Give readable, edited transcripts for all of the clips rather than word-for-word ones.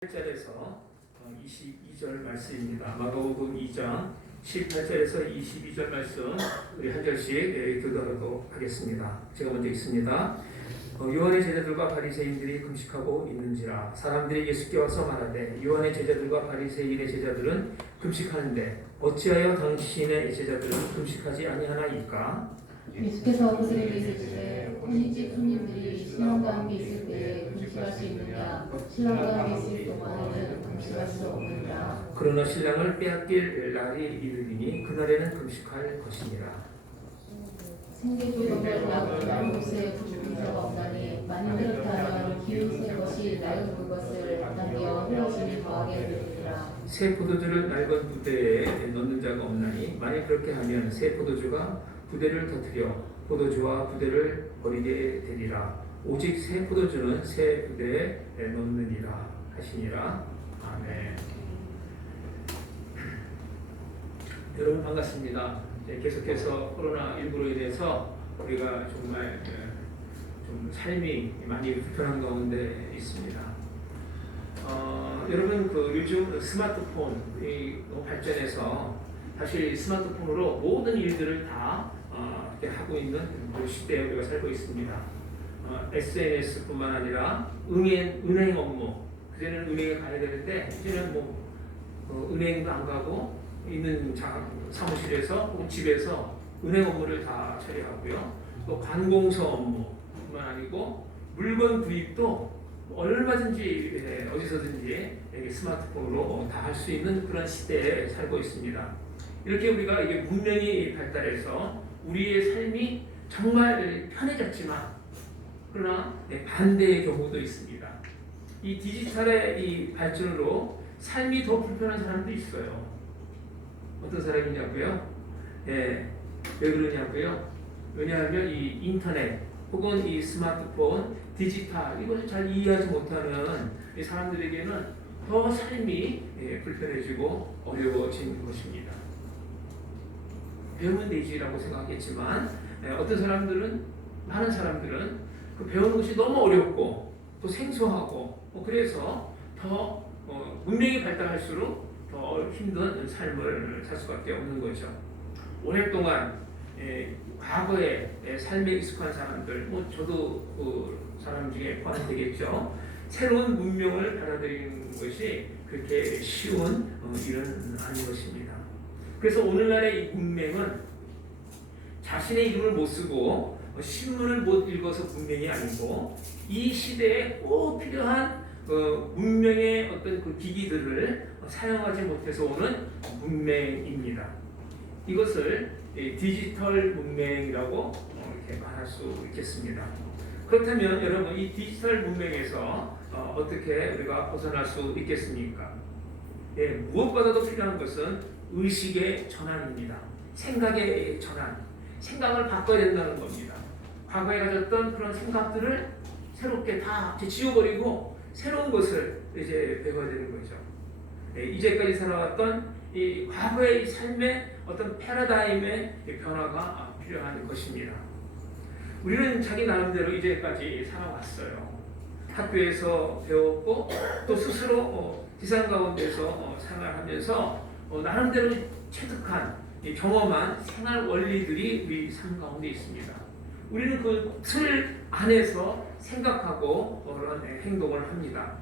18절에서 22절 말씀입니다. 마가복음 2장 18절에서 22절 말씀 우리 한 절씩 교도하도록 하겠습니다. 제가 먼저 읽습니다. 요한의 제자들과 바리새인들이 금식하고 있는지라 사람들이 예수께 와서 말하되 요한의 제자들과 바리새인의 제자들은 금식하는데 어찌하여 당신의 제자들은 금식하지 아니하나이까? 예수께서 그들에게 이르시되 혼인집 손님들이 신랑과 함께 있을 때에 금식할 수 있느냐? 신랑과 함께 있을 동안에는 금식할 수 없느니라. 그러나 신랑을 빼앗길 날이 이르리니 그날에는 금식할 것이니라. 생계구역을 낚는 곳에 굵은 자가 없나니 만일 그렇게 하면 기운 새 것이 낡은 그것을 당겨 흘러짐이 더하게 되리라. 새 포도주를 낡은 부대에 넣는 자가 없나니 만일 그렇게 하면 새 포도주가 부대를 터뜨려 포도주와 부대를 버리게 되리라. 오직 새 포도주는 새 부대에 넣느니라 하시니라. 아멘. 여러분 반갑습니다. 계속해서 코로나19로 인해서 우리가 정말 좀 삶이 많이 불편한 가운데 있습니다. 여러분 요즘 스마트폰이 너무 발전해서 사실 스마트폰으로 모든 일들을 다 하고 있는 그 시대에 우리가 살고 있습니다. SNS뿐만 아니라 은행 업무, 그전에는 은행에 가야 되는데 이제는 은행도 안 가고 있는 사무실에서 혹은 집에서 은행 업무를 다 처리하고요. 또 관공서 업무뿐만 아니고 물건 구입도 얼마든지 어디서든지 스마트폰으로 다 할 수 있는 그런 시대에 살고 있습니다. 이렇게 우리가 이게 문명이 발달해서 우리의 삶이 정말 편해졌지만 그러나 반대의 경우도 있습니다. 이 디지털의 이 발전으로 삶이 더 불편한 사람도 있어요. 어떤 사람이냐고요? 왜 그러냐고요? 왜냐하면 이 인터넷 혹은 이 스마트폰, 디지털 이것을 잘 이해하지 못하는 이 사람들에게는 더 삶이 불편해지고 어려워진 것입니다. 배우면 되지라고 생각했지만 많은 사람들은 그 배우는 것이 너무 어렵고 또 생소하고 그래서 더 문명이 발달할수록 더 힘든 삶을 살 수밖에 없는 거죠. 오랫동안 과거의 삶에 익숙한 사람들, 저도 그 사람 중에 포함되겠죠. 새로운 문명을 받아들이는 것이 그렇게 쉬운 일은 아닌 것입니다. 그래서 오늘날의 이 문맹은 자신의 이름을 못 쓰고 신문을 못 읽어서 문맹이 아니고 이 시대에 꼭 필요한 문명의 어떤 그 기기들을 사용하지 못해서 오는 문맹입니다. 이것을 디지털 문맹이라고 이렇게 말할 수 있겠습니다. 그렇다면 여러분 이 디지털 문맹에서 어떻게 우리가 벗어날 수 있겠습니까? 무엇보다도 필요한 것은 의식의 전환입니다. 생각의 전환, 생각을 바꿔야 된다는 겁니다. 과거에 가졌던 그런 생각들을 새롭게 다 지워버리고 새로운 것을 이제 배워야 되는 거죠. 이제까지 살아왔던 이 과거의 삶의 어떤 패러다임의 변화가 필요한 것입니다. 우리는 자기 나름대로 이제까지 살아왔어요. 학교에서 배웠고 또 스스로 지상 가운데서 생활하면서 나름대로 체득한 경험한 생활 원리들이 우리 삶 가운데 있습니다. 우리는 그 틀 안에서 생각하고 그런 행동을 합니다.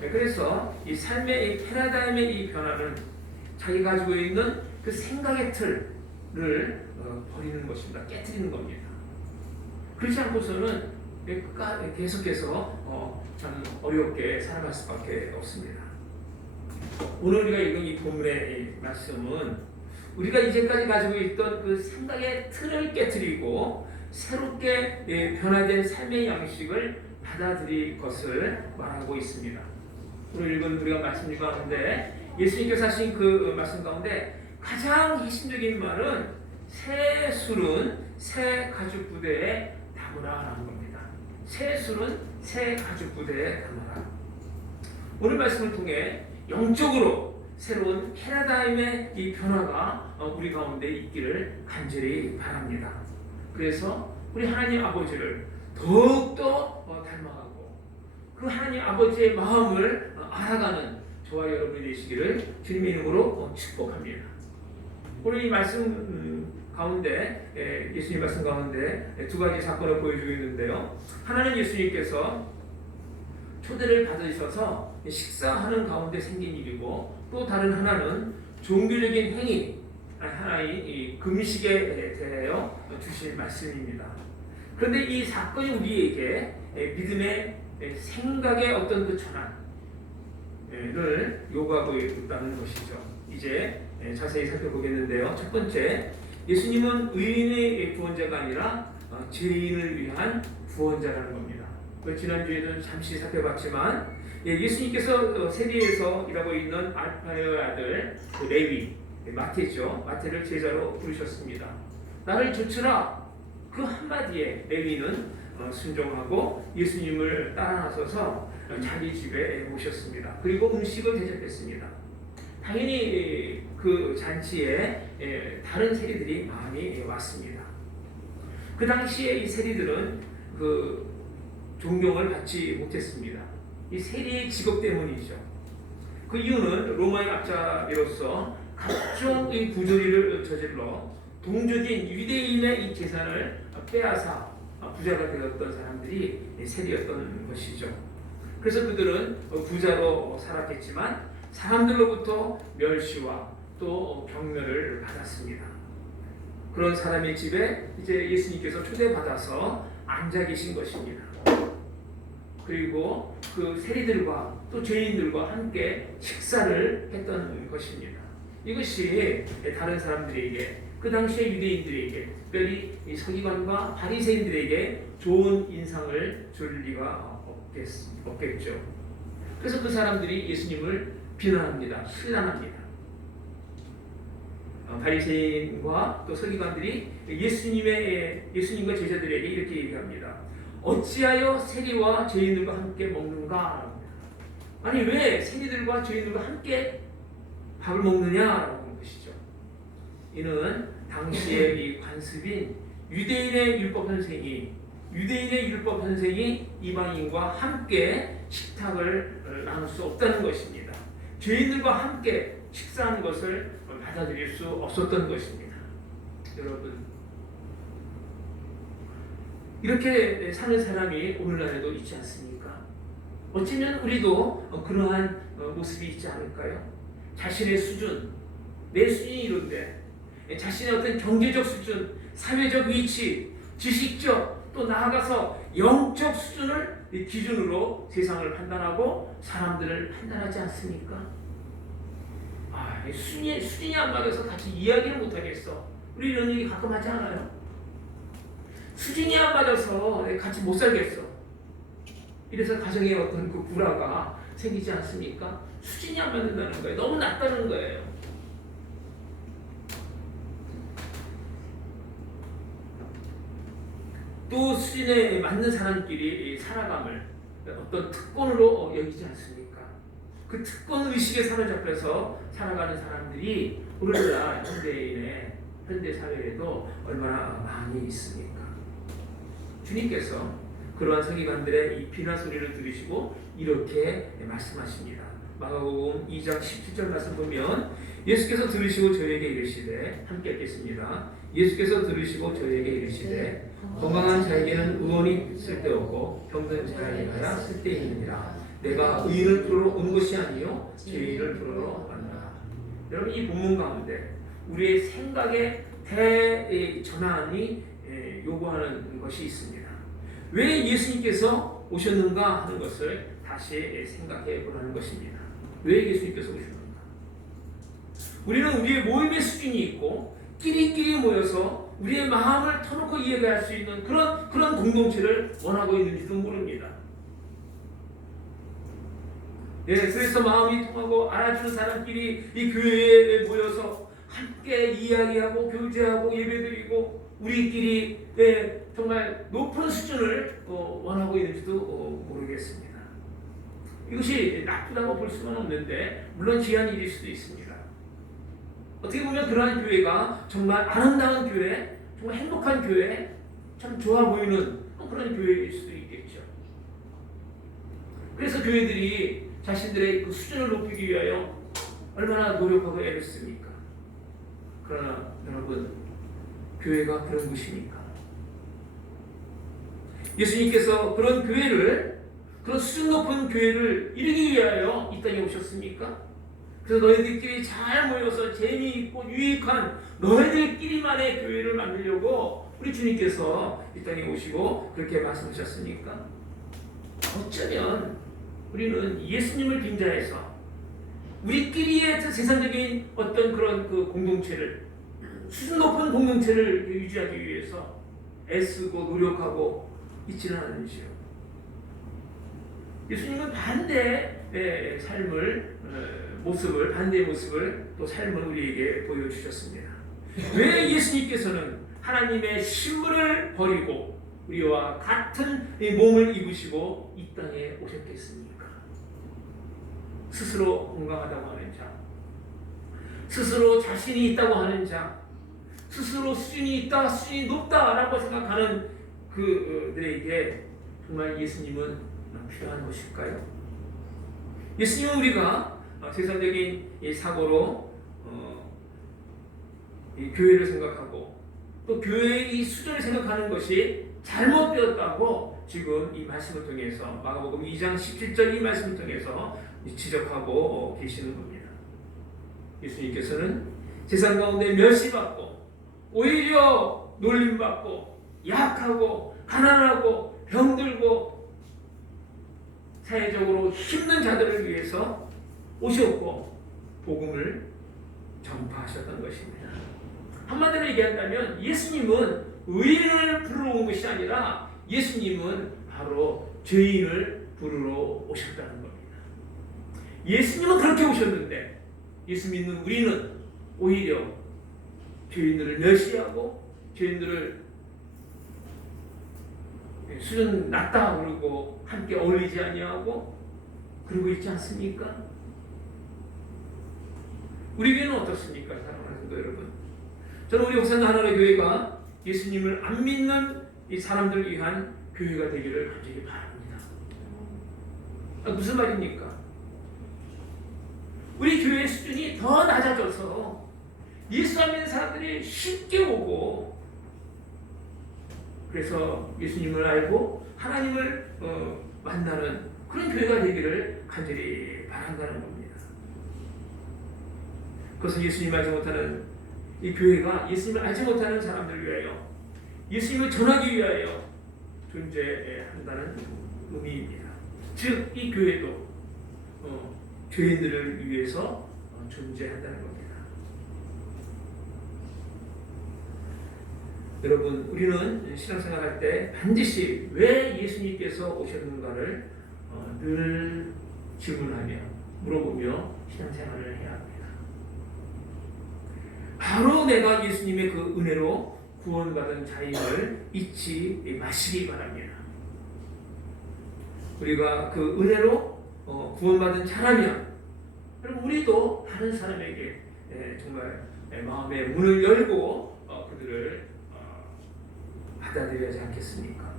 그래서 이 삶의 이 패러다임의 이 변화는 자기가 가지고 있는 그 생각의 틀을 버리는 것입니다. 깨트리는 겁니다. 그렇지 않고서는 계속해서 참 어렵게 살아갈 수밖에 없습니다. 오늘 우리가 읽은 이 본문의 말씀은 우리가 이제까지 가지고 있던 그 생각의 틀을 깨트리고 새롭게 변화된 삶의 양식을 받아들일 것을 말하고 있습니다. 오늘 읽은 우리가 말씀 가운데 예수님께서 하신 그 말씀 가운데 가장 핵심적인 말은 새 술은 새 가죽 부대에 담으라라는 겁니다. 새 술은 새 가죽 부대에 담으라. 오늘 말씀을 통해 영적으로 새로운 패러다임의 이 변화가 우리 가운데 있기를 간절히 바랍니다. 그래서 우리 하나님 아버지를 더욱더 닮아가고 그 하나님 아버지의 마음을 알아가는 저와 여러분이 되시기를 주님의 이름으로 축복합니다. 오늘 이 말씀 가운데 예수님 말씀 가운데 두 가지 사건을 보여주고 있는데요. 하나는 예수님께서 초대를 받으셔서 식사하는 가운데 생긴 일이고, 또 다른 하나는 종교적인 행위, 하나의 이 금식에 대하여 주신 말씀입니다. 그런데 이 사건이 우리에게 믿음의 생각의 어떤 그 전환을 요구하고 있다는 것이죠. 이제 자세히 살펴보겠는데요. 첫 번째, 예수님은 의인의 구원자가 아니라 죄인을 위한 구원자라는 겁니다. 지난주에도 잠시 살펴봤지만 예수님께서 세리에서 일하고 있는 알파의 아들 레위, 마태죠. 마태를 제자로 부르셨습니다. 나를 좇으라, 그 한마디에 레위는 순종하고 예수님을 따라 나서서 자기 집에 모셨습니다. 그리고 음식을 대접했습니다. 당연히 그 잔치에 다른 세리들이 많이 왔습니다. 그 당시에 이 세리들은 그 존경을 받지 못했습니다. 이 세리의 직업 때문이죠. 그 이유는 로마의 압자로서 각종의 부조리를 저질러 동조진 유대인의 이 재산을 빼앗아 부자가 되었던 사람들이 세리였던 것이죠. 그래서 그들은 부자로 살았겠지만 사람들로부터 멸시와 또 경멸을 받았습니다. 그런 사람의 집에 이제 예수님께서 초대받아서 앉아 계신 것입니다. 그리고 그 세리들과 또 죄인들과 함께 식사를 했던 것입니다. 이것이 다른 사람들에게, 그 당시의 유대인들에게, 특별히 이 서기관과 바리새인들에게 좋은 인상을 줄 리가 없겠죠. 그래서 그 사람들이 예수님을 비난합니다. 신난합니다. 바리새인과 또 서기관들이 예수님과 제자들에게 이렇게 얘기합니다. 어찌하여 세리와 죄인들과 함께 먹는가? 아니, 왜 세리들과 죄인들과 함께 밥을 먹느냐라고 하는 것이죠. 이는 당시의 이 관습인 유대인의 율법 선생이 이방인과 함께 식탁을 나눌 수 없다는 것입니다. 죄인들과 함께 식사하는 것을 받아들일 수 없었던 것입니다. 여러분, 이렇게 사는 사람이 오늘날에도 있지 않습니까? 어쩌면 우리도 그러한 모습이 있지 않을까요? 자신의 수준, 내 수준이 이런데 자신의 어떤 경제적 수준, 사회적 위치, 지식적, 또 나아가서 영적 수준을 기준으로 세상을 판단하고 사람들을 판단하지 않습니까? 수준이 안 맞아서 같이 이야기를 못하겠어. 우리 이런 얘기 가끔 하지 않아요? 수준이 안 맞아서 같이 못 살겠어. 이래서 가정에 어떤 그 불화가 생기지 않습니까? 수준이 안 맞는다는 거예요. 너무 낮다는 거예요. 또 수준에 맞는 사람끼리 살아감을 어떤 특권으로 여기지 않습니까? 그 특권 의식에 사로잡혀서 살아가는 사람들이 오늘날 현대 사회에도 얼마나 많이 있습니까? 주님께서 그러한 서기관들의 이 비난 소리를 들으시고 이렇게 말씀하십니다. 마가복음 2장 17절 말씀 보면 예수께서 들으시고 저에게 이르시되, 함께 읽겠습니다. 예수께서 들으시고 저에게 이르시되 건강한 자에게는 의원이 쓸데없고 병든 자에게야 쓸데있느니라. 내가 의인을 부르러 온 것이 아니요 죄인을 부르러 왔노라. 여러분, 이 본문 가운데 우리의 생각의 대전환이 요구하는 것이 있습니다. 왜 예수님께서 오셨는가 하는 것을 다시 생각해 보라는 것입니다. 왜 예수님께서 오셨는가? 우리는 우리의 모임의 수준이 있고 끼리끼리 모여서 우리의 마음을 터놓고 이야기할 수 있는 그런 공동체를 원하고 있는지도 모릅니다. 그래서 마음이 통하고 알아주는 사람끼리 이 교회에 모여서 함께 이야기하고 교제하고 예배드리고 우리끼리 정말 높은 수준을 원하고 있는지도 모르겠습니다. 이것이 나쁘다고 볼 수는 없는데 물론 귀한 일일 수도 있습니다. 어떻게 보면 그러한 교회가 정말 아름다운 교회, 정말 행복한 교회, 참 좋아 보이는 그런 교회일 수도 있겠죠. 그래서 교회들이 자신들의 그 수준을 높이기 위하여 얼마나 노력하고 애를 씁니까? 그러나 여러분, 교회가 그런 것입니까? 예수님께서 그런 교회를, 그런 수준 높은 교회를 이루기 위하여 이 땅에 오셨습니까? 그래서 너희들끼리 잘 모여서 재미있고 유익한 너희들끼리만의 교회를 만들려고 우리 주님께서 이 땅에 오시고 그렇게 말씀하셨습니까? 어쩌면 우리는 예수님을 빙자해서 우리끼리의 세상적인 어떤 그런 그 공동체를, 수준 높은 공동체를 유지하기 위해서 애쓰고 노력하고 있지는 않으시오. 예수님은 반대의 삶을, 반대의 모습을, 또 삶을 우리에게 보여주셨습니다. 왜 예수님께서는 하나님의 신분을 버리고 우리와 같은 몸을 입으시고 이 땅에 오셨겠습니까? 스스로 건강하다고 하는 자, 스스로 자신이 있다고 하는 자, 스스로 수준이 있다, 수준이 높다라고 생각하는 그들에게 정말 예수님은 필요한 것일까요? 예수님은 우리가 세상적인 사고로 이 교회를 생각하고 또 교회의 이 수준을 생각하는 것이 잘못되었다고 지금 이 말씀을 통해서 마가복음 2장 17절 이 말씀을 통해서 지적하고 계시는 겁니다. 예수님께서는 세상 가운데 멸시받고 오히려 놀림받고 약하고 가난하고 병들고 사회적으로 힘든 자들을 위해서 오셨고 복음을 전파하셨던 것입니다. 한마디로 얘기한다면 예수님은 의인을 부르러 온 것이 아니라 예수님은 바로 죄인을 부르러 오셨다는 겁니다. 예수님은 그렇게 오셨는데 예수 믿는 우리는 오히려 죄인들을 멸시하고 죄인들을 수준 낮다 그러고 함께 어울리지 아니하고 그러고 있지 않습니까? 우리 교회는 어떻습니까? 사랑하는 성도 여러분, 저는 우리 호산나 하나님의 교회가 예수님을 안 믿는 이 사람들을 위한 교회가 되기를 간절히 바랍니다. 무슨 말입니까? 우리 교회의 수준이 더 낮아져서 예수 안 믿는 사람들이 쉽게 오고 그래서 예수님을 알고 하나님을 만나는 그런 교회가 되기를 간절히 바란다는 겁니다. 그것은 예수님 알지 못하는 이 교회가 예수님을 알지 못하는 사람들을 위하여 예수님을 전하기 위하여 존재한다는 의미입니다. 즉 이 교회도 죄인들을 위해서 존재한다는 겁니다. 여러분, 우리는 신앙생활할 때 반드시 왜 예수님께서 오셨는가를 늘 질문하며 물어보며 신앙생활을 해야 합니다. 바로 내가 예수님의 그 은혜로 구원받은 자임을 잊지 마시기 바랍니다. 우리가 그 은혜로 구원받은 자라면 그럼 우리도 다른 사람에게 정말 마음의 문을 열고 그들을 받아들여야 하지 않겠습니까?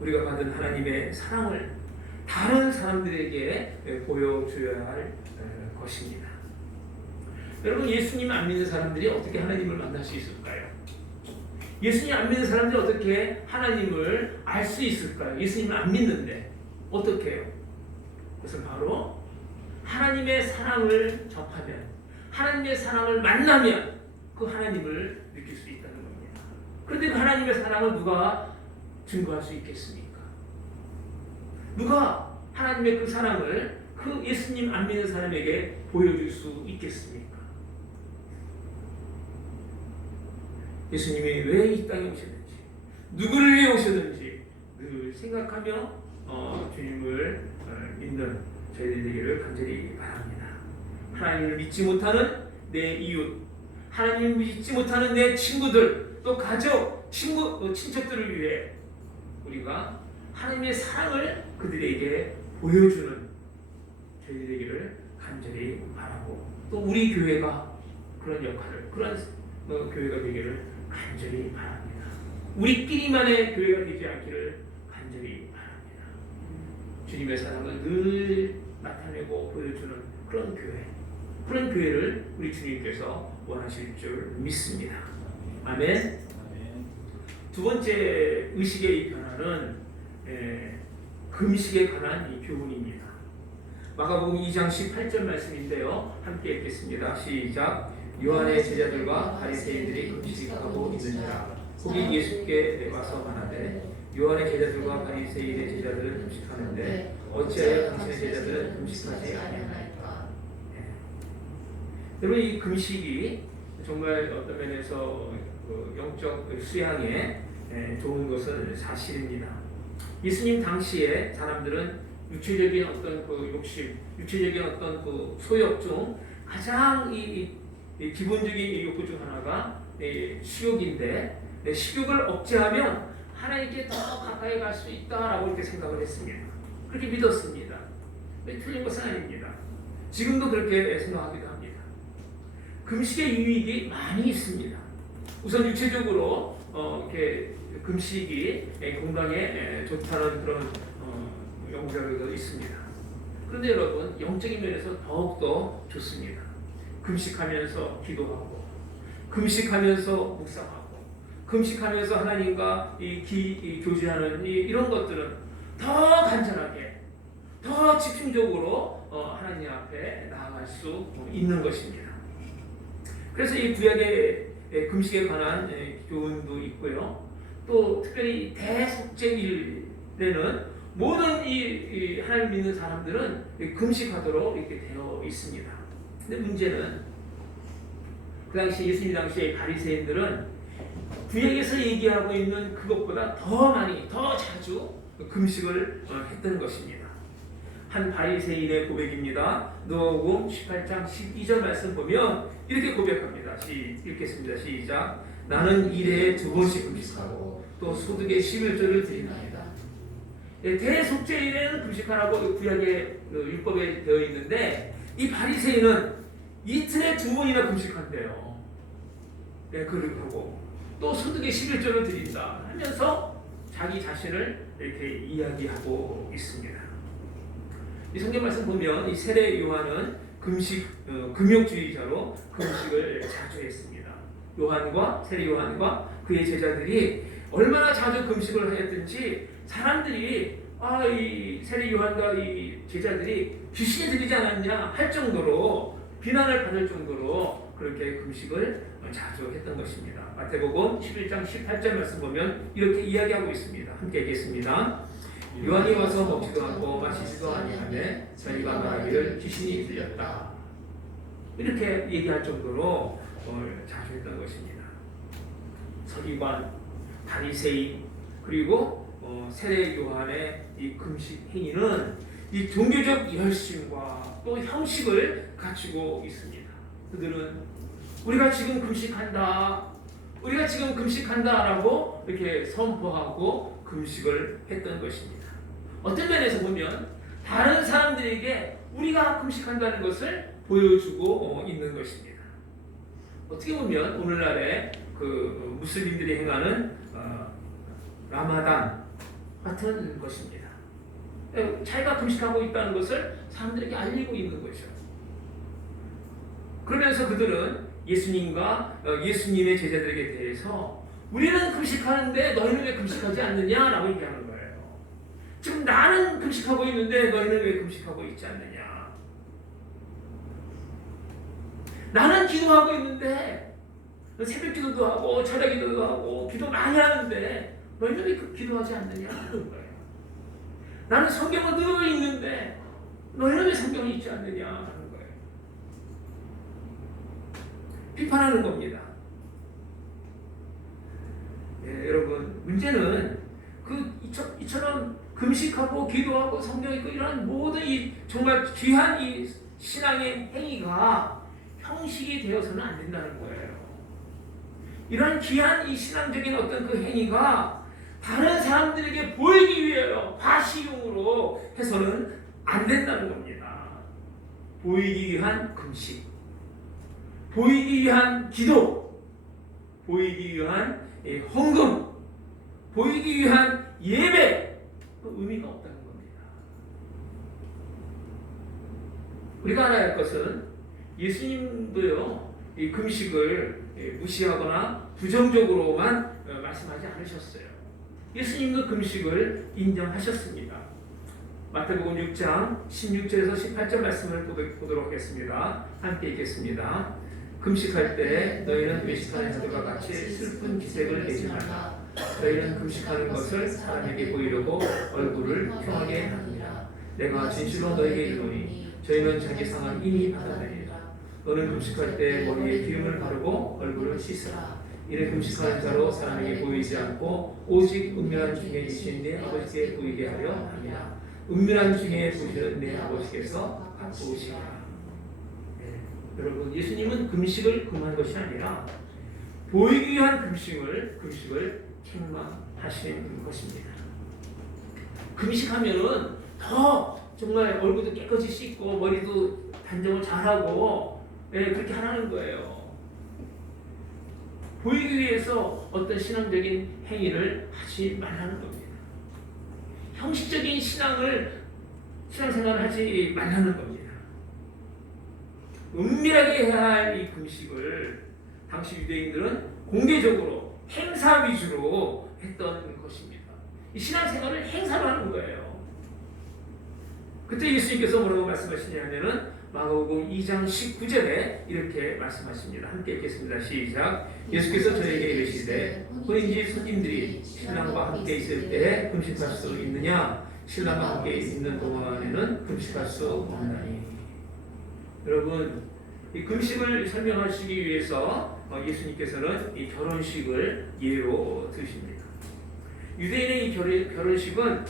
우리가 받은 하나님의 사랑을 다른 사람들에게 보여줘야 할 것입니다. 여러분, 예수님 안 믿는 사람들이 어떻게 하나님을 만날 수 있을까요? 예수님 안 믿는 사람들이 어떻게 하나님을 알 수 있을까요? 예수님을 안 믿는데 어떻게 해요? 그것은 바로 하나님의 사랑을 접하면, 하나님의 사랑을 만나면 그 하나님을 느낄 수 있다는 겁니다. 그런데 그 하나님의 사랑을 누가 증거할 수 있겠습니까? 누가 하나님의 그 사랑을 그 예수님 안 믿는 사람에게 보여줄 수 있겠습니까? 예수님이 왜 이 땅에 오셨는지, 누구를 위해 오셨는지 늘 생각하며 주님을 믿는 저희들 되기를 간절히 바랍니다. 하나님을 믿지 못하는 내 이웃, 하나님을 믿지 못하는 내 친구들, 또 가족, 친척들을 위해 우리가 하나님의 사랑을 그들에게 보여주는 저희들 되기를 간절히 바라고, 또 우리 교회가 그런 역할을, 그런 교회가 되기를 간절히 바랍니다. 우리끼리만의 교회가 되지 않기를 간절히 바랍니다. 주님의 사랑을 늘 나타내고 보여주는 그런 교회, 그런 교회를 우리 주님께서 원하실 줄 믿습니다. 아멘. 두 번째 의식의 이 변화는 금식에 관한 이 교훈입니다. 마가복음 2장 18절 말씀인데요. 함께 읽겠습니다. 시작. 요한의 제자들과 바리새인들이 금식하고 있느니라. 거기 예수께 와서 말하되 요한의 제자들과 바리새인의 제자들은 금식하는데 어찌하여 당신의 제자들은 금식하지 아니하나이까. 여러분, 이 금식이 정말 어떤 면에서 영적 수양에 좋은 것은 사실입니다. 예수님 당시에 사람들은 육체적인 어떤 그 욕심, 육체적인 어떤 그 소욕 중 가장 이 기본적인 욕구 중 하나가 식욕인데, 식욕을 억제하면 하나님께 더 가까이 갈 수 있다라고 이렇게 생각을 했습니다. 그렇게 믿었습니다. 틀린 것은 아닙니다. 지금도 그렇게 생각하기도 합니다. 금식의 유익이 많이 있습니다. 우선 육체적으로 이렇게 금식이 건강에 좋다는 그런 연구결과도 있습니다. 그런데 여러분, 영적인 면에서 더욱더 좋습니다. 금식하면서 기도하고, 금식하면서 묵상하고, 금식하면서 하나님과 교제하는 이런 것들은 더 간절하게, 더 집중적으로 하나님 앞에 나아갈 수 있는 것입니다. 그래서 이 구약의 금식에 관한 교훈도 있고요. 또 특별히 대속죄일에는 모든 이 하나님 믿는 사람들은 금식하도록 이렇게 되어 있습니다. 근데 문제는 그 당시 예수님 당시의 바리새인들은 구약에서 얘기하고 있는 그것보다 더 많이, 더 자주 금식을 했던 것입니다. 한 바리새인의 고백입니다. 누가복음 18장 12절 말씀 보면 이렇게 고백합니다. 읽겠습니다. 시작. 나는 일에 2번씩 금식하고 또 소득의 11조를 드리나이다. 대속죄일에는 금식하라고 구약의 율법에 되어 있는데, 이 바리새인은 이틀에 2번이나 금식한대요. 그렇게 하고 또 소득의 11조를 드린다 하면서 자기 자신을 이렇게 이야기하고 있습니다. 이 성경 말씀 보면 이 세례 요한은 금욕주의자로 금식을 자주 했습니다. 세례 요한과 그의 제자들이 얼마나 자주 금식을 하였든지 사람들이 이 세례 요한과 이 제자들이 귀신이 들리지 않았냐 할 정도로 비난을 받을 정도로 그렇게 금식을 자주 했던 것입니다. 마태복음 11장 18절 말씀 보면 이렇게 이야기하고 있습니다. 함께 읽겠습니다. 요한이 와서 먹지도 않고 마시지도 아니하며 자기가 말하기를 귀신이 들렸다. 이렇게 얘기할 정도로 자주 했던 것입니다. 서기관, 바리새인, 그리고 세례 요한의 이 금식 행위는 이 종교적 열심과 또 형식을 갖추고 있습니다. 그들은 우리가 지금 금식한다라고 이렇게 선포하고 금식을 했던 것입니다. 어떤 면에서 보면 다른 사람들에게 우리가 금식한다는 것을 보여주고 있는 것입니다. 어떻게 보면 오늘날의 그 무슬림들이 행하는 라마단 같은 것입니다. 자기가 금식하고 있다는 것을 사람들에게 알리고 있는 것이죠. 그러면서 그들은 예수님과 예수님의 제자들에게 대해서 우리는 금식하는데 너희는 왜 금식하지 않느냐라고 얘기하는 거예요. 지금 나는 금식하고 있는데 너희는 왜 금식하고 있지 않느냐. 나는 기도하고 있는데 새벽 기도도 하고 철야 기도도 하고 기도 많이 하는데 너희는 왜 기도하지 않느냐 하는 거예요. 나는 성경을 늘 읽는데 너희는 왜 성경이 있지 않느냐 하는 거예요. 비판하는 겁니다. 여러분, 문제는 이처럼 금식하고 기도하고 성경 읽고 이런 모든 이 정말 귀한 이 신앙의 행위가 형식이 되어서는 안 된다는 거예요. 이런 귀한 이 신앙적인 어떤 그 행위가 다른 사람들에게 보이기 위하여 과시용으로 해서는 안 된다는 겁니다. 보이기 위한 금식, 보이기 위한 기도, 보이기 위한 헌금, 보이기 위한 예배, 의미가 없다는 겁니다. 우리가 알아야 할 것은 예수님도요, 이 금식을 무시하거나 부정적으로만 말씀하지 않으셨어요. 예수님도 금식을 인정하셨습니다. 마태복음 6장 16절에서 18절 말씀을 보도록 하겠습니다. 함께 읽겠습니다. 금식할 때 너희는 외식하는 자들과 같이 슬픈 기색을 내지 말라. 너희는 금식하는 것을 사람에게 보이려고 얼굴을 흉하게 하느니라. 내가 진실로 너희에게 이르노니 저희는 자기 상을 이미 받았느니라. 너는 금식할 때 머리에 기름을 바르고 얼굴을 씻으라. 이는 금식하는 자로 사람에게 보이지 않고 오직 은밀한 중에 계신 내 아버지께 보이게 하려 함이라. 은밀한 중에 보시는 내 아버지께서 바꾸시리라. 여러분, 예수님은 금식을 금한 것이 아니라 보이기 위한 금식을 책망하시는 것입니다. 금식하면은 더 정말 얼굴도 깨끗이 씻고 머리도 단정을 잘하고 그렇게 하라는 거예요. 보이기 위해서 어떤 신앙적인 행위를 하지 말라는 겁니다. 형식적인 신앙생활을 하지 말라는 겁니다. 은밀하게 해야 할 이 금식을 당시 유대인들은 공개적으로 행사 위주로 했던 것입니다. 이 신앙생활을 행사로 하는 거예요. 그때 예수님께서 뭐라고 말씀하시냐면은 마가복음 2장 19절에 이렇게 말씀하십니다. 함께 읽겠습니다. 시작. 예수께서 저에게 이르시되 혼인집 손님들이 신랑과 함께 있을 때 금식할 수 있느냐? 신랑과 함께 있는 동안에는 금식할 수 없나니. 여러분, 이 금식을 설명하시기 위해서 예수님께서는 이 결혼식을 예로 드십니다. 유대인의 이 결혼식은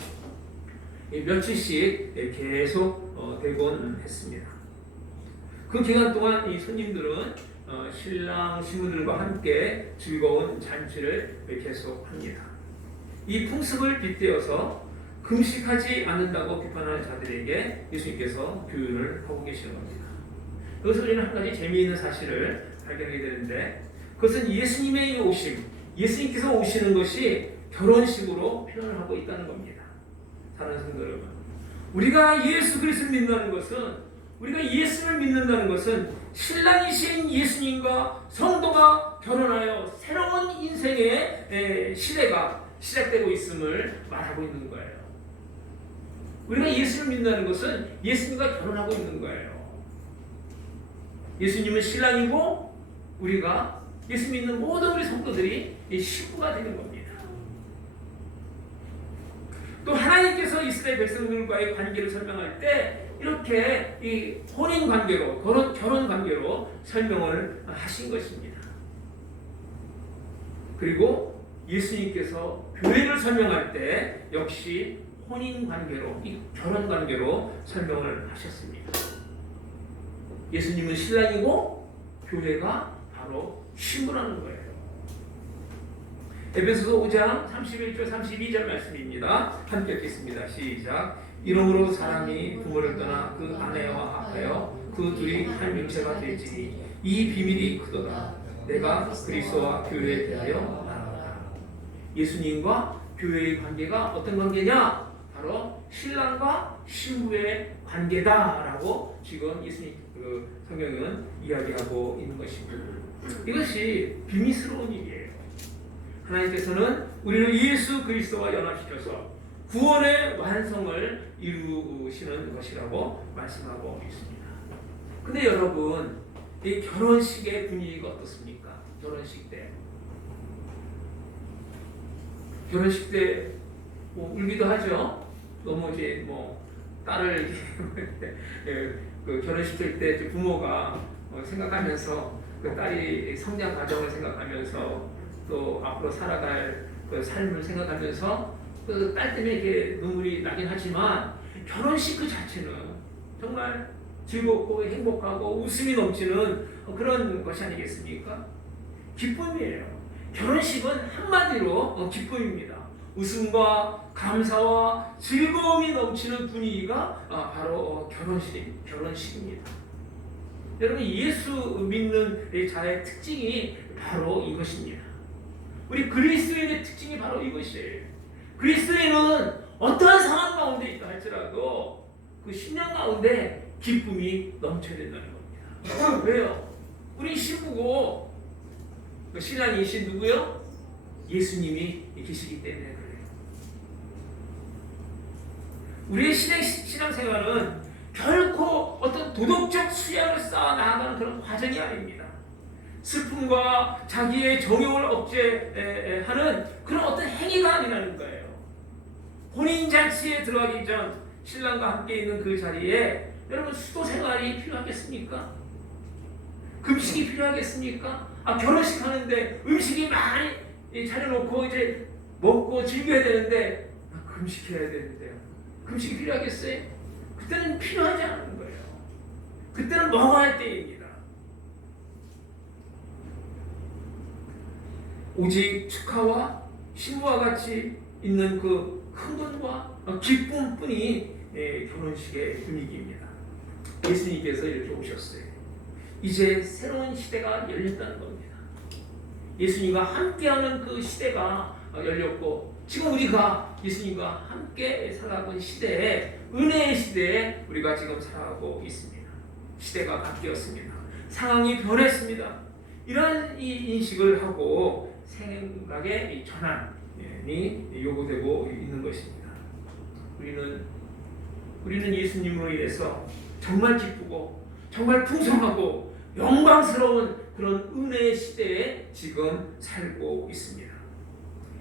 며칠씩 계속 되곤 했습니다. 그 기간 동안 이 손님들은 신랑 신부들과 함께 즐거운 잔치를 계속합니다. 이 풍습을 빗대어서 금식하지 않는다고 비판하는 자들에게 예수님께서 교훈을 하고 계시는 겁니다. 여기서 우리는 한 가지 재미있는 사실을 발견하게 되는데, 그것은 예수님의 오심, 예수님께서 오시는 것이 결혼식으로 표현을 하고 있다는 겁니다. 사랑하는 성도 여러분, 우리가 예수 그리스도를 믿는다는 것은, 우리가 예수를 믿는다는 것은 신랑이신 예수님과 성도가 결혼하여 새로운 인생의 시대가 시작되고 있음을 말하고 있는 거예요. 우리가 예수를 믿는다는 것은 예수님과 결혼하고 있는 거예요. 예수님은 신랑이고 우리가 예수 믿는 모든 우리 성도들이 식구가 되는 겁니다. 또 하나님께서 이스라엘 백성들과의 관계를 설명할 때 이렇게 이 혼인 관계로, 결혼 관계로 설명을 하신 것입니다. 그리고 예수님께서 교회를 설명할 때 역시 혼인 관계로, 이 결혼 관계로 설명을 하셨습니다. 예수님은 신랑이고 교회가 바로 신부라는 거예요. 에베소서 5장 31절 32절 말씀입니다. 함께 읽겠습니다. 시작. 이러므로 사람이 부모를 떠나 그 아내와 합하여 그 둘이 한 육체가 되지 이 비밀이 크도다. 내가 그리스도와 교회에 대하여 말하노라. 예수님과 교회의 관계가 어떤 관계냐? 바로 신랑과 신부의 관계다라고 지금 예수님 성경은 이야기하고 있는 것입니다. 이것이 비밀스러운 일이에요. 하나님께서는 우리를 예수 그리스도와 연합시켜서 구원의 완성을 이루시는 것이라고 말씀하고 있습니다. 근데 여러분, 이 결혼식의 분위기가 어떻습니까? 결혼식 때 울기도 하죠. 너무 이제 딸을 그 결혼시킬 때 부모가 생각하면서 그 딸이 성장 과정을 생각하면서 또 앞으로 살아갈 그 삶을 생각하면서 그 딸 때문에 이렇게 눈물이 나긴 하지만 결혼식 그 자체는 정말 즐겁고 행복하고 웃음이 넘치는 그런 것이 아니겠습니까? 기쁨이에요. 결혼식은 한마디로 기쁨입니다. 웃음과 감사와 즐거움이 넘치는 분위기가 바로 결혼식입니다. 여러분, 예수 믿는 자의 특징이 바로 이것입니다. 우리 그리스도인의 특징이 바로 이것이에요. 그리스도인은 어떠한 상황 가운데 있다 할지라도 그 10년 가운데 기쁨이 넘쳐야 된다는 겁니다. 왜요? 우리 신부고 신랑이신 누구요? 예수님이 계시기 때문에 그래요. 우리의 신앙생활은 결코 어떤 도덕적 수양을 쌓아 나아가는 그런 과정이 아닙니다. 슬픔과 자기의 정욕을 억제하는 그런 어떤 행위가 아니라는 거예요. 혼인잔치에 들어가기 전 신랑과 함께 있는 그 자리에 여러분 수도 생활이 필요하겠습니까? 금식이 필요하겠습니까? 결혼식 하는데 음식이 많이 차려놓고 이제 먹고 즐겨야 되는데 금식해야 되는데요. 금식이 필요하겠어요? 그때는 필요하지 않은 거예요. 그때는 먹어야 할 때입니다. 오직 축하와 신부와 같이 있는 그 흥분과 기쁨뿐이 결혼식의 분위기입니다. 예수님께서 이렇게 오셨어요. 이제 새로운 시대가 열렸다는 겁니다. 예수님과 함께하는 그 시대가 열렸고 지금 우리가 예수님과 함께 살아가는 시대에 은혜의 시대에 우리가 지금 살아가고 있습니다. 시대가 바뀌었습니다. 상황이 변했습니다. 이런 이 인식을 하고 생각의 이 전환이 요구되고 있는 것입니다. 우리는 예수님으로 인해서 정말 기쁘고 정말 풍성하고 영광스러운 그런 은혜의 시대에 지금 살고 있습니다.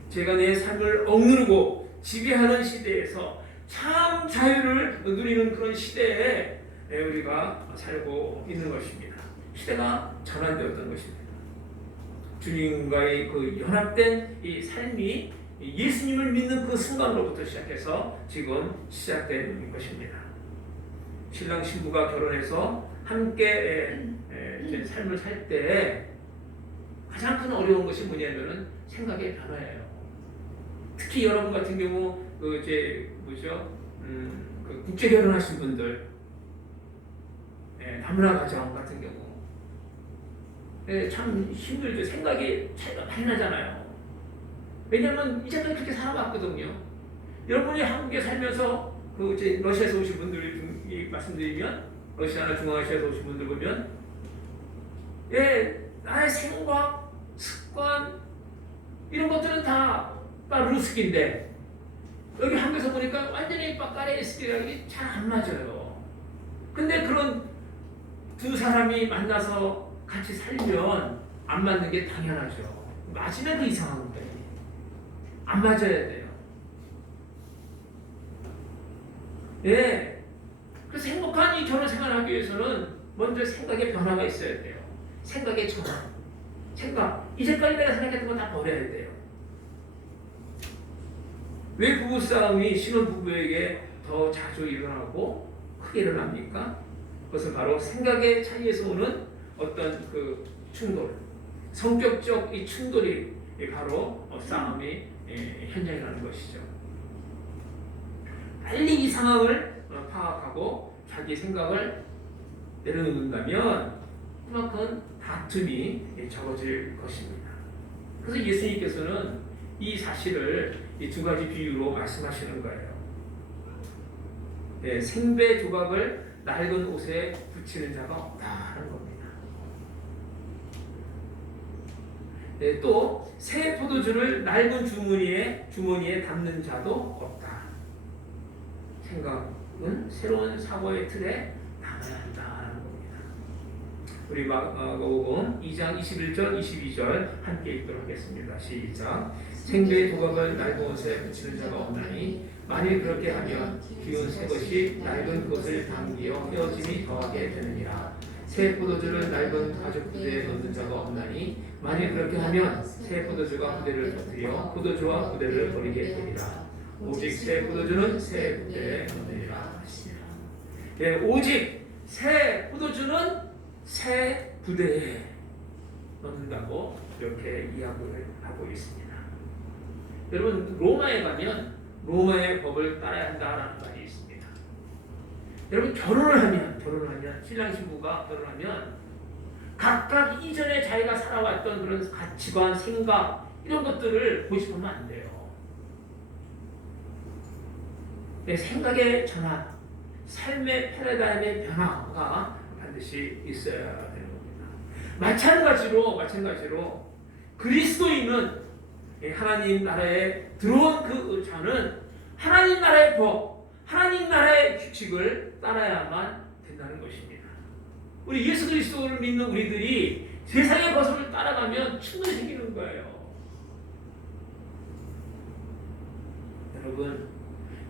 제가 내 삶을 억누르고 지배하는 시대에서 참 자유를 누리는 그런 시대에 우리가 살고 있는 것입니다. 시대가 전환되었던 것입니다. 주님과의 그 연합된 이 삶이 예수님을 믿는 그 순간으로부터 시작해서 지금 시작된 것입니다. 신랑 신부가 결혼해서 함께 삶을 살 때 가장 큰 어려운 것이 뭐냐면은 생각의 변화예요. 특히 여러분 같은 경우 그 국제 결혼하신 분들, 다문화 가정 같은 경우 참 힘들죠. 생각이 차이가 많이 나잖아요. 왜냐하면 이제까지 그렇게 살아왔거든요. 여러분이 한국에 살면서 러시아에서 오신 분들이 말씀드리면 러시아나 중앙아시아에서 오신 분들 보면 나의 생각, 습관 이런 것들은 다 루스키인데 여기 한국에서 보니까 완전히 까레스키라는 잘 안 맞아요. 근데 그런 두 사람이 만나서 같이 살면 안 맞는 게 당연하죠. 맞으면 그 이상한 거예요. 안 맞아야 돼요. 그래서 행복한 이 결혼 생활을 하기 위해서는 먼저 생각의 변화가 있어야 돼요. 생각의 전환. 이제까지 내가 생각했던 거 다 버려야 돼요. 왜 부부싸움이 신혼부부에게 더 자주 일어나고 크게 일어납니까? 그것은 바로 생각의 차이에서 오는 어떤 그 충돌, 성격적 이 충돌이 바로 싸움의 현장이라는 것이죠. 빨리 이 상황을 파악하고 자기 생각을 내려놓는다면 그만큼 다툼이 적어질 것입니다. 그래서 예수님께서는 이 사실을 이 두 가지 비유로 말씀하시는 거예요. 생배 조각을 낡은 옷에 붙이는 자가 없다는 겁니다. 또 새 포도주를 낡은 주머니에 담는 자도 없다. 생각은 새로운 사고의 틀에 담아야 한다는 겁니다. 우리 마가복음 2장 21절 22절 함께 읽도록 하겠습니다. 시작. 생배의 조각을 낡은 옷에 붙이는 자가 없나니 만일 그렇게 하면 기운 새 것이 낡은 것을 당기어 헤어짐이 더하게 되느니라. 새 포도주를 낡은 가죽 부대에 넣는 자가 없나니 만일 그렇게 하면 새 포도주가 부대를 터뜨려 포도주와 부대를 버리게 되리라. 오직 새 포도주는 새 부대에 넣느니라 하시니라. 오직 새 포도주는 새 부대에 넣는다고 이렇게 이야기를 하고 있습니다. 여러분 로마에 가면 로마의 법을 따라야 한다라는 말이 있습니다. 여러분 결혼을 하면 신랑 신부가 결혼하면 각각 이전에 자기가 살아왔던 그런 가치관, 생각 이런 것들을 고집하면 안 돼요. 생각의 전환, 삶의 패러다임의 변화가 반드시 있어야 되는 겁니다. 마찬가지로 그리스도인은 하나님 나라에 들어온 그 자는 하나님 나라의 법, 하나님 나라의 규칙을 따라야만 된다는 것입니다. 우리 예수 그리스도를 믿는 우리들이 세상의 법을 따라가면 충분히 생기는 거예요.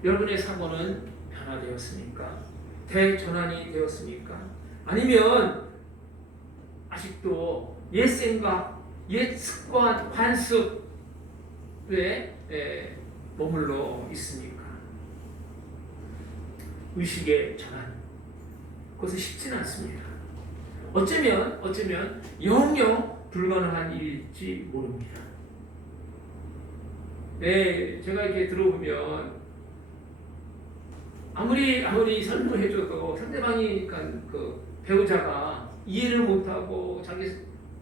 여러분의 사고는 변화되었습니까? 대전환이 되었습니까? 아니면 아직도 옛 생각, 옛 습관, 관습에 머물러 있습니까? 의식의 전환, 그것은 쉽지는 않습니다. 어쩌면 영영 불가능한 일일지 모릅니다. 제가 이렇게 들어보면 아무리 설명을 해줘도 상대방이 그 배우자가 이해를 못하고 자기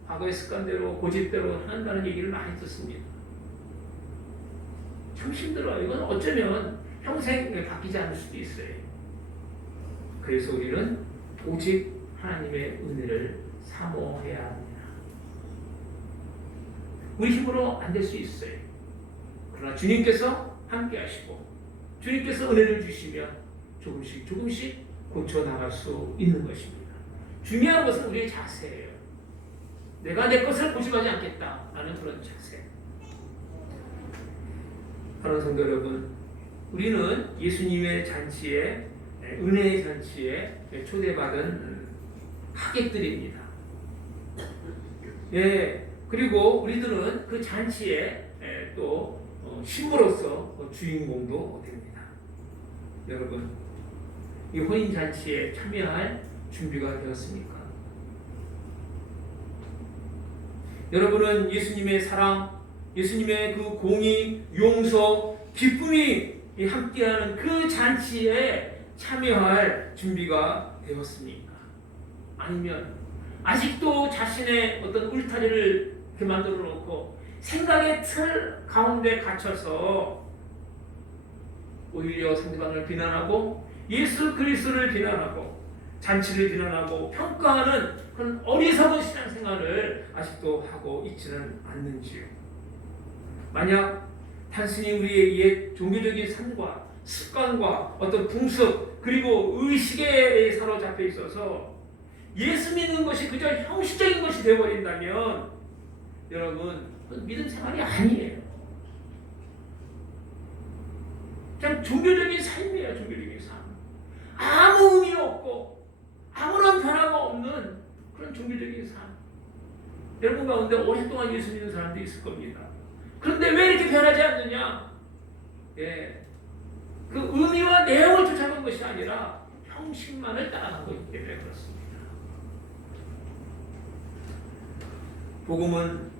과거의 습관대로 고집대로 한다는 얘기를 많이 듣습니다. 참 힘들어요. 이건 어쩌면 평생 바뀌지 않을 수도 있어요. 그래서 우리는 오직 하나님의 은혜를 사모해야 합니다. 우리 힘으로 안 될 수 있어요. 그러나 주님께서 함께 하시고 주님께서 은혜를 주시면 조금씩 고쳐나갈 수 있는 것입니다. 중요한 것은 우리의 자세예요. 내가 내 것을 고집하지 않겠다라는 그런 자세. 사랑하는 성도 여러분, 우리는 예수님의 잔치에, 은혜의 잔치에 초대받은 하객들입니다. 그리고 우리들은 그 잔치에 또 신부로서 주인공도 됩니다. 여러분, 이 혼인 잔치에 참여할 준비가 되었습니까? 여러분은 예수님의 사랑, 예수님의 그 공의, 용서, 기쁨이 함께하는 그 잔치에 참여할 준비가 되었습니까? 아니면 아직도 자신의 어떤 울타리를 이렇게 만들어 놓고 생각의 틀 가운데 갇혀서 오히려 상대방을 비난하고 예수 그리스도를 비난하고 잔치를 비난하고 평가하는 그런 어리석은 신앙생활을 아직도 하고 있지는 않는지요. 만약 단순히 우리의 옛 종교적인 삶과 습관과 어떤 풍습 그리고 의식에 사로잡혀 있어서 예수 믿는 것이 그저 형식적인 것이 되어버린다면 여러분 그건 믿음 생활이 아니에요. 그냥 종교적인 삶이에요. 종교적인 삶. 아무 의미 없고 아무런 변화가 없는 그런 종교적인 삶. 여러분 가운데 오랫동안 예수 믿는 사람도 있을 겁니다. 그런데 왜 이렇게 변하지 않느냐? 그 의미와 내용을 쫓아간 것이 아니라 형식만을 따라간 것이기 때문에 그렇습니다. 복음은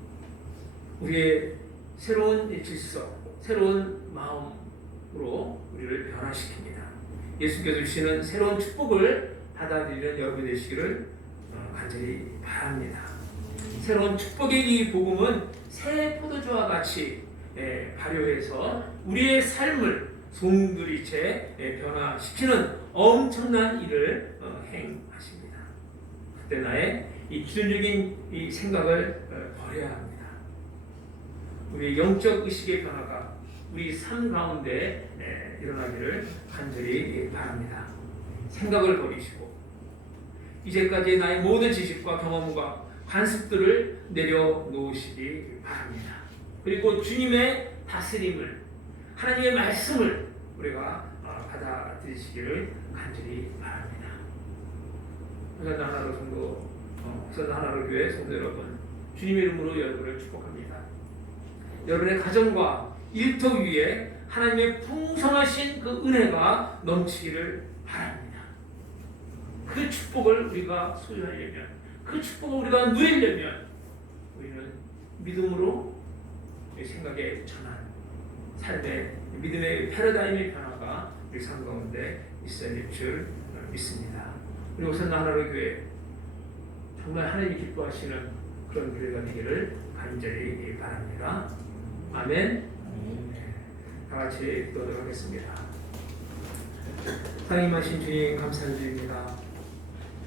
우리의 새로운 질서, 새로운 마음으로 우리를 변화시킵니다. 예수께서 주시는 새로운 축복을 받아들이는 여러분 되시기를 간절히 바랍니다. 새로운 축복의 이 복음은 새 포도주와 같이 발효해서 우리의 삶을 송두리째 변화시키는 엄청난 일을 행하십니다. 그때 나의 이 기존적인 이 생각을 버려야 합니다. 우리의 영적 의식의 변화가 우리 삶 가운데 일어나기를 간절히 바랍니다. 생각을 버리시고 이제까지 나의 모든 지식과 경험과 관습들을 내려놓으시기 바랍니다. 그리고 주님의 다스림을 하나님의 말씀을 우리가 받아들이시기를 간절히 바랍니다. 그래서 하나로 성도 그래서 하나로 교회 성도 여러분 주님의 이름으로 여러분을 축복합니다. 여러분의 가정과 일터 위에 하나님의 풍성하신 그 은혜가 넘치기를 바랍니다. 그 축복을 우리가 소유하려면 그 축복을 우리가 누리려면 우리는 믿음으로 생각의 전환, 삶의 믿음의 패러다임의 변화가 우리 삶 가운데 있어야 될 줄 믿습니다. 우리 오산나 하나로 교회 정말 하나님이 기뻐하시는 그런 교회가 되기를 간절히 바랍니다. 아멘. 다 같이 기도하도록 하겠습니다. 하나님 하신 주님 감사드립니다.